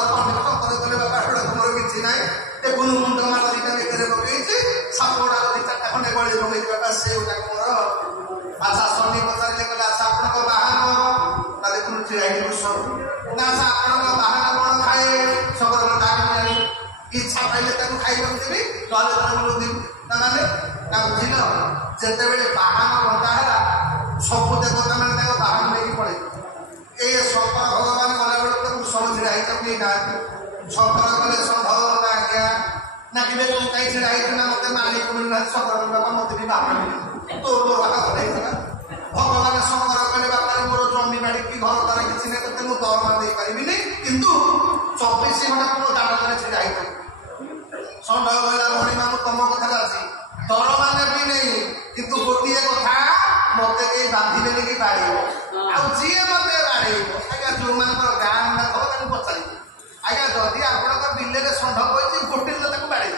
करे बापा एटा तुमर किछि नाही ए गुनु मुंड माल दिटा बेकरे बगैछि सापोडा दी चारटा खंडे गळे बगै बापा से उटा मोर अच्छा शनि पचारे कहले अच्छा आपन को बाहर ना देखुन चिराई ना अच्छा आपन को बाहर कौन खाए ଇଚ୍ଛା ପାଇଲେ ତାକୁ ଖାଇବାକୁ ଦେବି ନହେଲେ ତାକୁ ଦେବି ତାମାନେ ତା ବୁଝିଲ ଯେତେବେଳେ ବାହାନ ବନ୍ଧା ହେଲା ସବୁ ଦେବତାମାନେ ତାଙ୍କ ବାହାନ ନେଇକି ପଳେଇଲେ ଏ ଶଙ୍କର ଭଗବାନ ଗଲାବେଳେ ତାକୁ ସବୁ ଛିଡ଼ା ହେଇଛନ୍ତି ଗାଁକୁ ଶଙ୍କର କଲେ ଷଣ୍ଢ ନା ଆଜ୍ଞା ନା କେବେ ତୁ କାହିଁ ଛିଡ଼ା ହେଇଛୁ ନା ମୋତେ ମାଲିକ ମିଳୁନାହାନ୍ତି ଶଙ୍କର ବାପା ମୋତେ ବି ବାପା ମିଳିବ ତୋର ବାପା ହେଇଥିଲା ଭଗବାନ ଶଙ୍କର କଲେ ବାପାରେ ମୋର ଜମି ବାଡ଼ିକି ଘର ଦ୍ୱାରା କିଛି ନାହିଁ ତତେ ମୁଁ ଦରମା ଦେଇପାରିବିନି କିନ୍ତୁ 24 ଘଣ୍ଟା ମୋର ଦାଣ୍ଡରେ ଛିଡ଼ା ହେଇଥାଉ ଷଣ୍ଢ କହିଲା ମଣିମା ମୁଁ ତମ କଥା ଅଛି ଦରମା ନେବି ନେଇ କିନ୍ତୁ ଗୋଟିଏ କଥା ମୋତେ କେହି ବାନ୍ଧିବେନି କି ବାଡ଼େଇବ ଆଉ ଯିଏ ମୋତେ ବାଡ଼େଇବ ଆଜ୍ଞା ଯୋଉମାନଙ୍କର ଗାଁ ନା ଥବ ତାକୁ ପଚାରିବ ଆଜ୍ଞା ଯଦି ଆପଣଙ୍କ ବିଲରେ ଷଣ୍ଢ କହିଛି ଗୋଟେ ଦିନ ତାକୁ ବାଡ଼େଇବ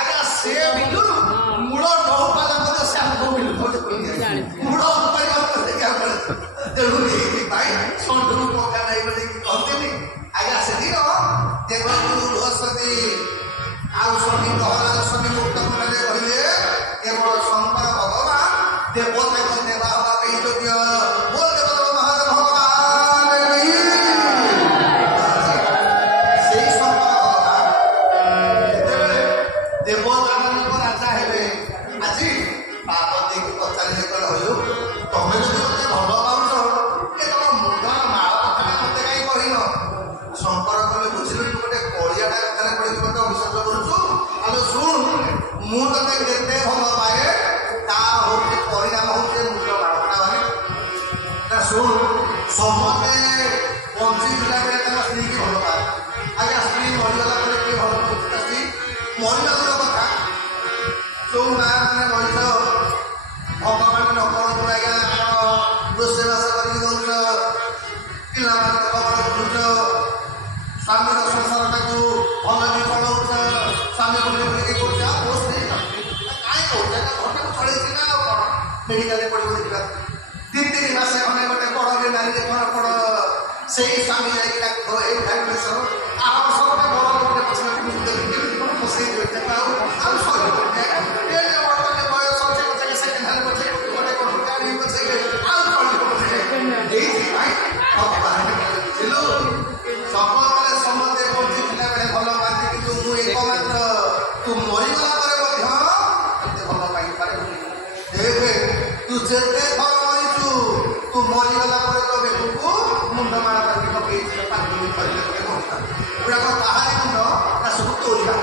ଆଜ୍ଞା ସେ ବିଲୁରୁ ମୂଳ ନଉପାଲା ମଧ୍ୟ ସେ ଆମକୁ ବିଲୁ ମୂଳ ତେଣୁ ଏଇଥିପାଇଁ ଷଣ୍ଢରୁ ପକା ନାହିଁ ବୋଲି କହନ୍ତିନି ଆଜ୍ଞା ସେଦିନ ଦେବଗୁରୁ ବୃହସ୍ପତି ଆଉ ଶନି ପ୍ରହ୍ଲାଦ ଶନି ମୁକ୍ତ ମଣ୍ଡଳରେ କହିଲେ କେବଳ ଶଙ୍କର ଭଗବାନ ଦେବତାଙ୍କ ଦେବା ହେବା ପାଇଁ ଯୋଗ୍ୟ ବୋଲ ଦେବଦେବ ମହାଦେବ ଭଗବାନ ସେଇ ଶଙ୍କର ଭଗବାନ ଯେତେବେଳେ ଦେବତାମାନଙ୍କ ରାଜା ହେବେ ଆଜି ପାର୍ବତୀକୁ ପଚାରିଲେ କହିଲେ ହଇଲୋ ତମେ ଯଦି ମୋତେ ଭଲ ପାଉଛ ଏ ତମ ମୁଣ୍ଡର ମାଳ କଥା ମୋତେ କାହିଁ କହିନ ଶଙ୍କର କହିଲେ ବୁଝିଲୁ ତୁ ଗୋଟେ କଳିଆଟା କଥାରେ ପଡ଼ିକି ମୋତେ ଅବିଶ୍ୱାସ କରୁଛୁ ଆଉ ଶୁଣ ମୁଁ ତତେ କେତେ ଭଲ ପାଏ ତାର ହଉଛି ପରିଣାମ ହଉଛି ମୁଣ୍ଡ ମାଳଟା ମାନେ ନା ଶୁଣ ସମସ୍ତେ ବଞ୍ଚିଥିଲା ବେଳେ ତାଙ୍କ ସ୍ତ୍ରୀକି ଭଲ ପାଏ ଆଜ୍ଞା ସ୍ତ୍ରୀ ମରିଗଲା ପରେ କିଏ ଭଲ ପାଉଛି ତା ସ୍ତ୍ରୀ ମରିବା ଦୂର କଥା ଯୋଉ ମା ମାନେ ରହିଛ ଭଗବାନ ନ କରନ୍ତୁ ଆଜ୍ଞା ଆପଣ ରୋଷେଇବାସ କରିକି ଦଉଛ ପିଲାମାନଙ୍କ ଖବର ବୁଝୁଛ ସ୍ୱାମୀର ସଂସାରଟାକୁ ଭଲ ବି ଚଳଉଛ ସ୍ୱାମୀ ବୁଲି ବୁଲିକି କରୁଛ ଆଉ ମୋ ସ୍ତ୍ରୀ କାହିଁ କହୁଛ ଘରଟାକୁ ଚଳେଇଛି ନା ଆଉ କ'ଣ ମେଡ଼ିକାଲରେ ପଡ଼ିବ ଦେଖିବା 2-3 ମାସ ଖଣ୍ଡେ ଗୋଟେ ବଡ଼ ବେମାରୀରେ କ'ଣ କ'ଣ ସେଇ ସ୍ୱାମୀ ଯାଇକି ଡାକ୍ତର ଏଇ ଭାଇ ପ୍ରେସର ଆର ବର୍ଷ ଗୋଟେ ବଡ଼ ଲୋକଟେ ପଛରେ କେମିତି କ'ଣ ପଶେଇ ଦେବେ ତାକୁ ଆଉ ସହି ବୟସ ଅଛି ପଛେ ସେକେଣ୍ଡ ହ୍ୟାଣ୍ଡ ପଛେ ଗୋଟେ କ'ଣ ଗାଡ଼ି ପଛେ ଆଉ ଚଳିବ ଏଇଥିପାଇଁ ଭଗବାନ ବୁଝିଲୁ ସବୁବେଳେ ସମସ୍ତେ ବଞ୍ଚିଥିଲା ବେଳେ ଭଲ ପାଆନ୍ତି କିନ୍ତୁ ମୁଁ ଏକମାତ୍ର ତୁ ମରିଗଲା ପରେ ମଧ୍ୟ ତତେ ଭଲ ପାଇପାରିବୁନି ଦେଖେ ତୁ ଯେତେ ଥର ମରିଛୁ ତୁ ମରିଗଲା ପରେ ତୋ ବେକକୁ ମୁଣ୍ଡମାଳ କରିକି ପକେଇଥିଲେ ପାର୍ବତୀ କରିଲେ ତୋତେ ମରିବା ଏଗୁଡ଼ାକ କାହାରି ମୁଣ୍ଡ ନା ସବୁ ତୋଳିବା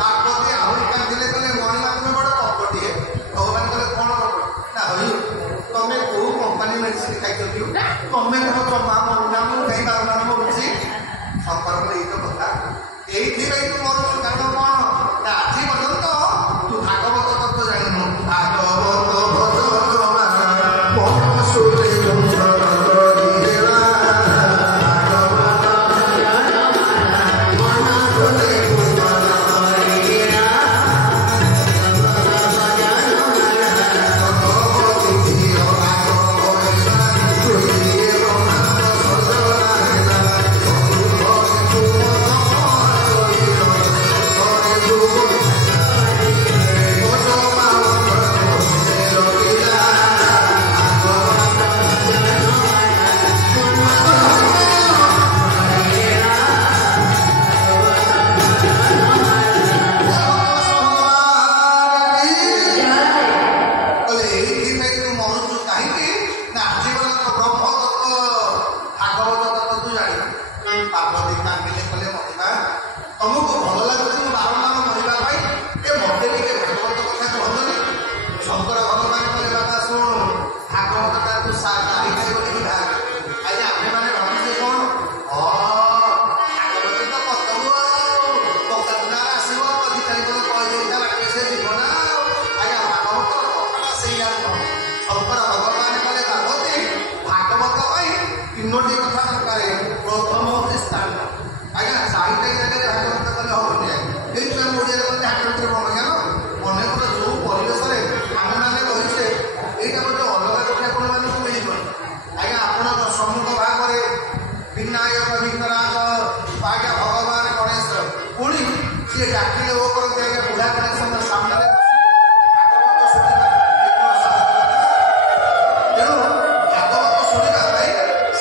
ପାର୍ବତୀ ଆହୁରି କାନ୍ଦିଲେ କଲେ ମଣିମା ତୁମେ ବଡ଼ କପଟିଏ ଭଗବାନ କଲେ କ'ଣ କପଟ ନା ହଇ ତମେ କୋଉ କମ୍ପାନୀ ମେଡ଼ିସିନ ଖାଇଛନ୍ତି ତମେ କ'ଣ ଜମା ମରୁନା ମୁଁ କାହିଁ ବାରମ୍ବାର ମରୁଛି ସମ୍ପର୍କ ଏଇ ତ କଥା ଏଇଥିପାଇଁ ତୁ ମରୁଛୁ କାରଣ କ'ଣ ନା ଆଜି ପର୍ଯ୍ୟନ୍ତ ତୁ ଭାଗବତ ତତ୍ତ୍ୱ ଜାଣିନୁ ଭାଗବତ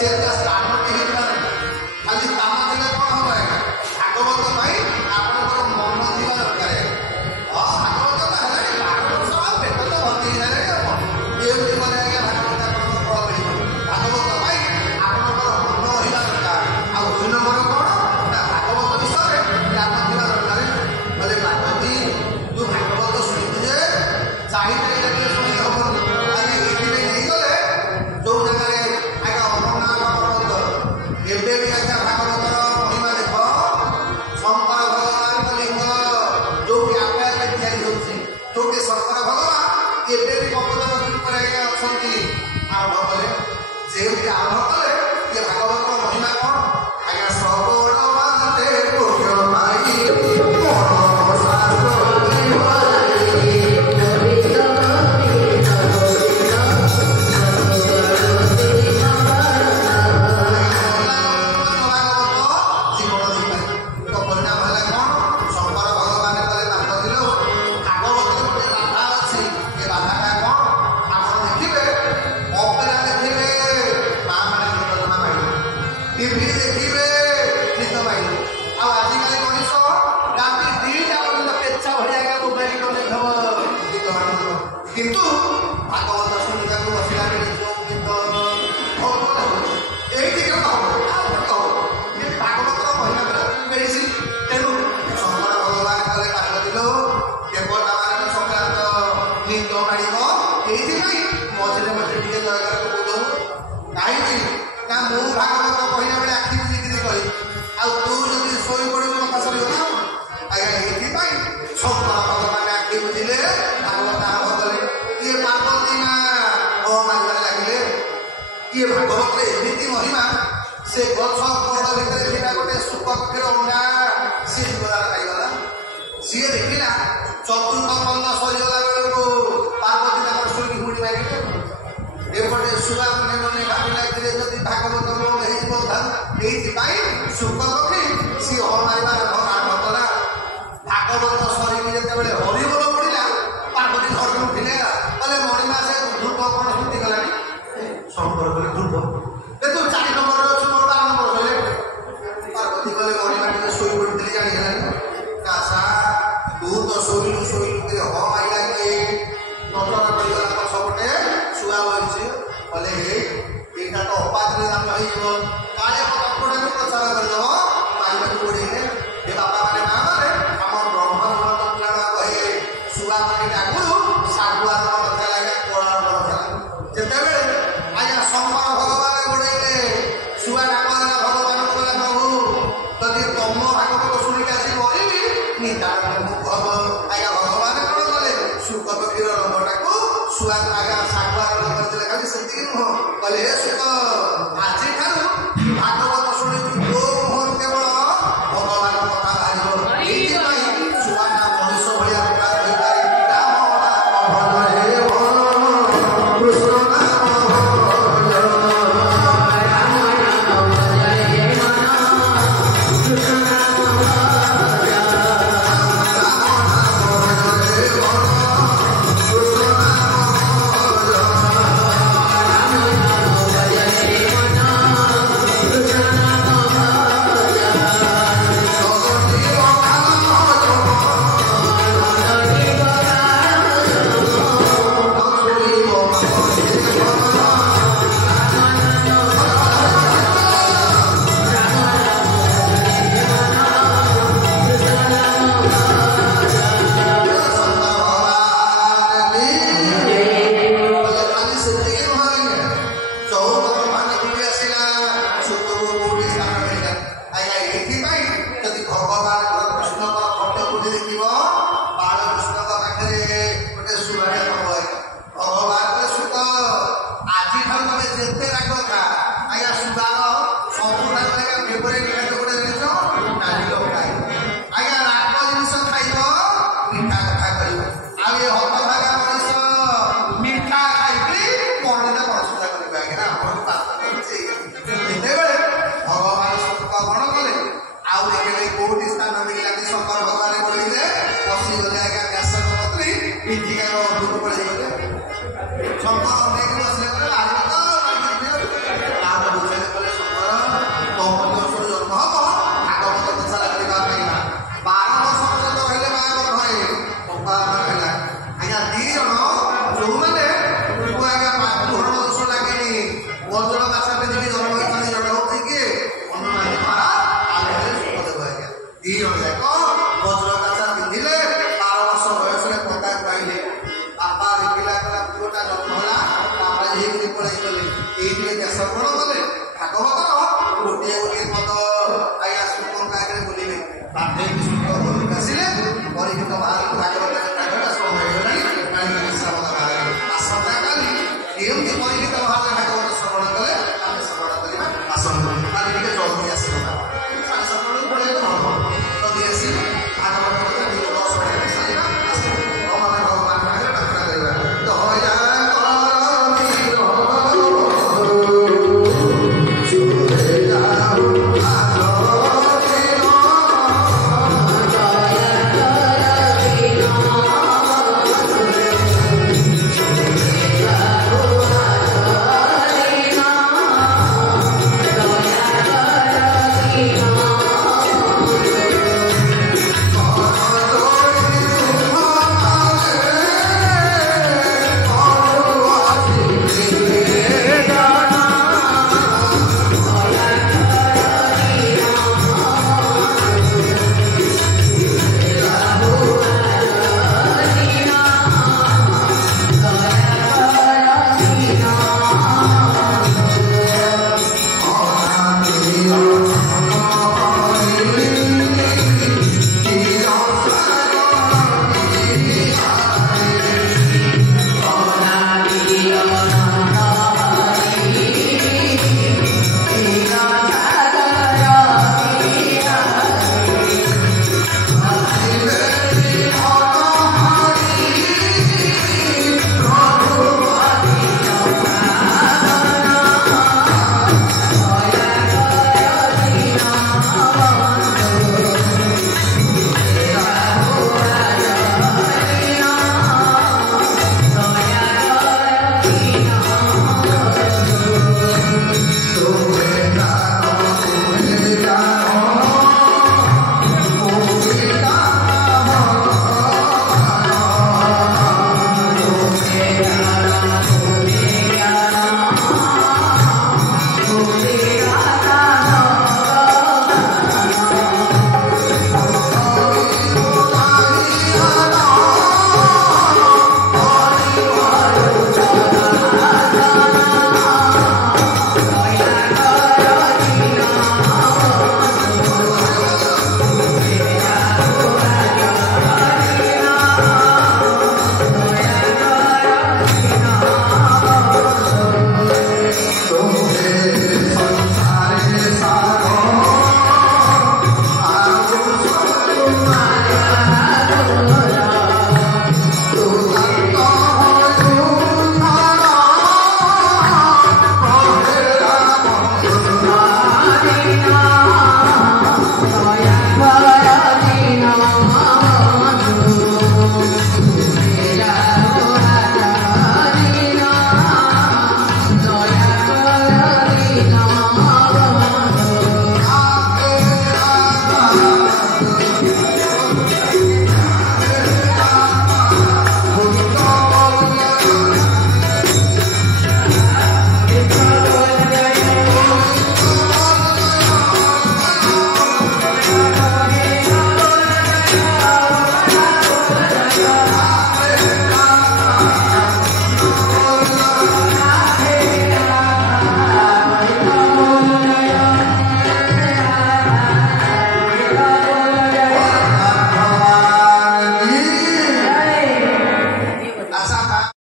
ସେ টিভি ଦେଖିବେ ନିଦ ପାଇଲେ। ଆଉ ଆଜିକାଲି ମଣିଷ ରାତି 2ଟା ପର୍ଯ୍ୟନ୍ତ ପେଚା ଭଳିଆ ମୋବାଇଲ ଚଲେଇଥିବ ଗୀତ ମାନୁଥିବ, କିନ୍ତୁ ଭାଗବତ ଶୁଣିବାକୁ ବସିଲା ବେଳେ ଯୋଉ ଗୀତ ଏଇଠି କେମିତି ହବ ଏଠି ଭାଗବତର ମହିମା ମିଳିଛି। ତେଣୁ ଶଙ୍କର ଭଗବାନ କଲେ ପାର୍ବତୀ ଲୋ ଦେବତା ମାନଙ୍କ ସଂକ୍ରାନ୍ତ ନିଦ ମାଡ଼ିବ, ଏଇଥିପାଇଁ ମଝିରେ ମଝିରେ ଟିକେ ଜୟକାରକୁ ବୁଝଉ। କାହିଁକି ନା ମୁଁ ଭାଗବତ କହିଲା ବେଳେ ଆଖି ବୁଝିକିରି କହି, ଆଉ ତୁ ଯଦି ଶୋଇପଡ଼ିବୁ କଥା ସରିବ ନା। ଆଜ୍ଞା ଏଇଥିପାଇଁ ଶଙ୍କର ଭଗବାନ ଆଖି ବୁଝିଲେ ଭାଗବତ ଆରମ୍ଭ କଲେ। ଇଏ ପାର୍ବତୀ ମା ଓ ମାରିବାରେ ଲାଗିଲେ। ଇଏ ଭାଗବତରେ ଏମିତି ମହିମା, ସେ ଗଛ କୋଡ଼ ଭିତରେ ଥିବା ଗୋଟେ ଶୁକ ପକ୍ଷୀର ଅଣ୍ଡା ସିଏ ଜୀବଦାନ ପାଇଗଲା। ସିଏ ଦେଖିଲା ଚତୁର୍ଥ କନ୍ଦ ସରିଗଲା ବେଳକୁ ପାର୍ବତୀ ତାଙ୍କର ଶୋଇକି ବୁଡ଼ି ମାରିଲେ। ଏପଟେ ଶୁଆ ମନେ ମନେ ଭାବି ଲାଗିଲେ ଯଦି ଭାଗବତ ରୋଗ ହେଇଯିବ ଏଇଥିପାଇଁ ଶୁକ ପକ୍ଷୀ ସିଏ ହ ମାରିବାର ଆରମ୍ଭ କଲା। ଭାଗବତ ସରିକି ଯେତେବେଳେ ହରିବୋଲ ପଡ଼ିଲା ପାର୍ବତୀ ଘରକୁ ଉଠିଲେ, କହିଲେ ମଣିମା ସେ ଧ୍ରୁବ କ'ଣ ଶୁଖିଗଲାଣି। ଶଙ୍କର କହିଲେ ଧ୍ରୁବ ତୁ 4 ନମ୍ବରରେ ଅଛୁ, ମୋର 12 ନମ୍ବର କହିଲେ। ପାର୍ବତୀ କହିଲେ ମଣିମା ଟିକେ ଶୋଇ ପଡ଼ିଥିଲି ଜାଣିଗଲାଣି। ଆଶା ତୁ ତ ଶୋଇଲୁ କି ହ ମାରିଲା କି ନଟନ କରିଗଲା ପଛପଟେ ଶୁଆ ବହିଛି। କହିଲେ ଏଇଟା ତ ଅପାତରେ ଦାମ ହେଇଯିବ, କାଳେ କପଡ଼ାକୁ ପ୍ରଚାର କରିଦେବ ମାରିବାକୁ ପଡ଼ିଲେ। ଏ ବାପା ମାନେ ମା ମାନେ ଆମ ବ୍ରହ୍ମାଣ୍ଡ ପୁରାଣ କହେ ଶୁଆ ମାନେ ଆଗରୁ ଶାଗୁଆ ରଥ ଲାଗେ, କଳା ରଥ ଲାଗେ। ଯେତେବେଳେ ଆଜ୍ଞା ଶଙ୍କର ଭଗବାନ ଗୋଡ଼େଇଲେ ଶୁଆ ଡାକ ଦେଲା ଭଗବାନଙ୍କୁ, କହିଲା ପ୍ରଭୁ ଯଦି ତମ ଭାଗବତ ଶୁଣିକି ଆସି ମରିବି ନିଦାନ ମୁଖ ହବ। ଆଜ୍ଞା ଭଗବାନ କ'ଣ କଲେ ଶୁକ ପକ୍ଷୀର ରଙ୍ଗଟାକୁ ଶୁଆ ଆଜ୍ଞା ଶାଗୁଆ ରଙ୍ଗ କରିଦେଲେ। ଖାଲି ସେତିକି ନୁହଁ, କହିଲେ ହେ ଶୁକ ଆଜିଠାରୁ ଭାଗବତ ଶୁଣିକି ତୋ ମୁହଁରୁ କେବଳ ଭଗବାନ କଥା ବାହାରିବ। ଏଇଥିପାଇଁ ଶୁଆଟା ମଣିଷ ଭଳିଆ କଥା କହିପାରେ, ରାମ ନାମ ଭଲ ହେ ଭଲ, କୃଷ୍ଣ ନାମ ଭଲ, ରାମ ନାମ ଭଲ ହେ ମନ, କୃଷ୍ଣ ନାମ ଭଲ, ରାମ ନାମ ଭଲ ହେ ଭଲ, କୃଷ୍ଣ ନାମ ଭଲ, ରାମ ନାମ ଭଲ ହେ ମନ, କୃଷ୍ଣ ନାମ ଭଲ, ଜଗତି ବଖାନ ଜମ, ଜଗତି ବଖାନ ଜମ, ନଛୁଇବ ପାପ ହେ ଭଲ, ଖାଲି ସେତିକି ନୁହଁ ଆଜ୍ଞା, ଚଉଦ ବ୍ରହ୍ମାଣ୍ଡ ବୁଲି ଆସିଲା ଶୁକକୁ କୋଉଠି ସ୍ଥାନ ମିଳିଲା। ଆଜ୍ଞା ଏଇଥିପାଇଁ ଯଦି ଭଗବାନ କୃଷ୍ଣଙ୍କର ଫଟୋ କୋଉଠି ଦେଖିବ, ବାଳକୃଷ୍ଣଙ୍କ ପାଖରେ ଗୋଟେ ଶୁଆଟେ ଥବ। ଭଗବାନ ଶୁକ ଆଜିଠାରୁ ତମେ ଯେତେ ରାଗ ଖା, ଆଜ୍ଞା ଶୁଆର ସବୁଠାରୁ ଆଜ୍ଞା ଫେଭରେଟ୍ ଖାଦ୍ୟ ଗୋଟେ ଜିନିଷ ଡାଲି ଲଙ୍କା। ଆଜ୍ଞା ରାଗ ଜିନିଷ ଖାଇବ, ମିଠା କଥା କହିବ। ଆଉ ଏ ହତଭାଗା ମଣିଷ ମିଠା ଖାଇକି ମନରେ ପ୍ରଶଂସା କରିବେ। ଆଜ୍ଞା ଆପଣଙ୍କୁ ପାପ କରୁଛି। ଯେତେବେଳେ ଭଗବାନ ଶୁକ କ'ଣ କଲେ, ଆଉ ଦେଖିଲେ କୋଉଠି ସ୍ଥାନ ମିଳିଲାନି, ଶଙ୍କର ଭଗବାନ କହିଲେ ପଶିଗଲେ ଆଜ୍ଞା ବ୍ୟାସଙ୍କ ପତ୍ନୀ ପିଠିକାର ଅଧୁକୁ ପଳେଇଗଲେ। ଶଙ୍କର